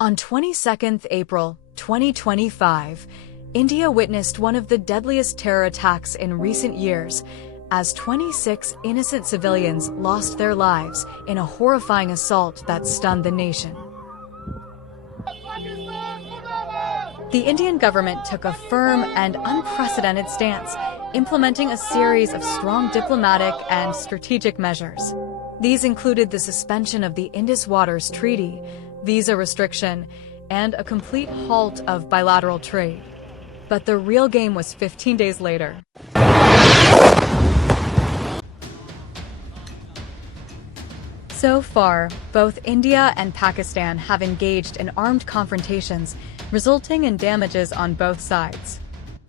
On 22nd April 2025, India witnessed one of the deadliest terror attacks in recent years, as 26 innocent civilians lost their lives in a horrifying assault that stunned the nation. The Indian government took a firm and unprecedented stance, implementing a series of strong diplomatic and strategic measures. These included the suspension of the Indus Waters Treaty, visa restriction, and a complete halt of bilateral trade. But the real game was 15 days later. So far, both India and Pakistan have engaged in armed confrontations, resulting in damages on both sides.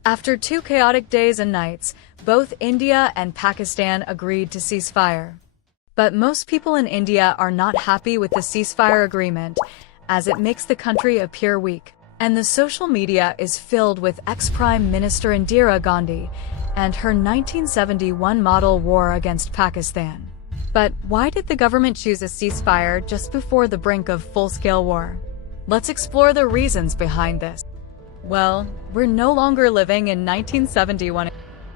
After 2 chaotic days and nights, both India and Pakistan agreed to cease fire. But most people in India are not happy with the ceasefire agreement, as it makes the country appear weak. And the social media is filled with ex-Prime Minister Indira Gandhi and her 1971 model war against Pakistan. But why did the government choose a ceasefire just before the brink of full-scale war? Let's explore the reasons behind this. Well, we're no longer living in 1971.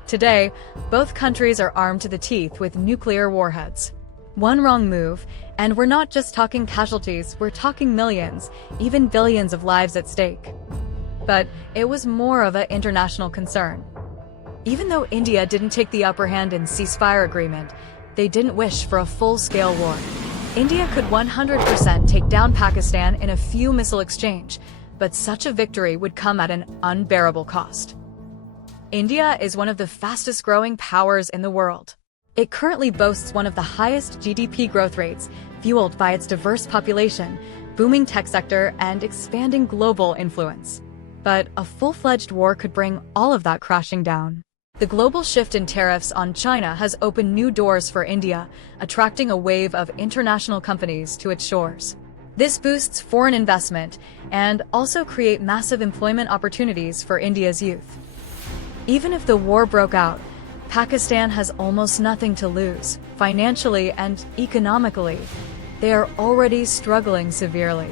Today, both countries are armed to the teeth with nuclear warheads. One wrong move, and we're not just talking casualties, we're talking millions, even billions of lives at stake. But it was more of an international concern. Even though India didn't take the upper hand in ceasefire agreement, they didn't wish for a full-scale war. India could 100% take down Pakistan in a few missile exchange, but such a victory would come at an unbearable cost. India is one of the fastest-growing powers in the world. It currently boasts one of the highest GDP growth rates, fueled by its diverse population, booming tech sector, and expanding global influence. But a full-fledged war could bring all of that crashing down. The global shift in tariffs on China has opened new doors for India, attracting a wave of international companies to its shores. This boosts foreign investment and also create massive employment opportunities for India's youth. Even if the war broke out, Pakistan has almost nothing to lose. Financially and economically, they are already struggling severely.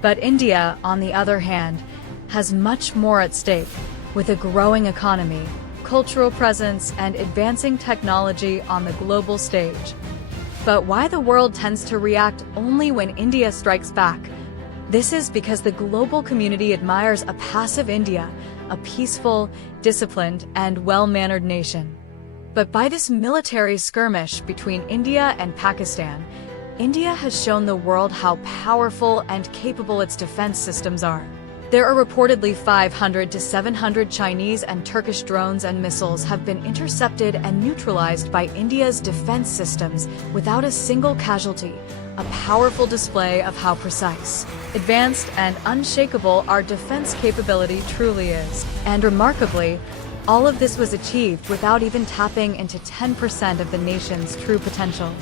But India, on the other hand, has much more at stake, with a growing economy, cultural presence, and advancing technology on the global stage. But why the world tends to react only when India strikes back? This is because the global community admires a passive India, a peaceful, disciplined, and well-mannered nation. But by this military skirmish between India and Pakistan, India has shown the world how powerful and capable its defense systems are. There are reportedly 500 to 700 Chinese and Turkish drones and missiles have been intercepted and neutralized by India's defense systems without a single casualty, a powerful display of how precise, advanced, and unshakable our defense capability truly is. And remarkably, all of this was achieved without even tapping into 10% of the nation's true potential.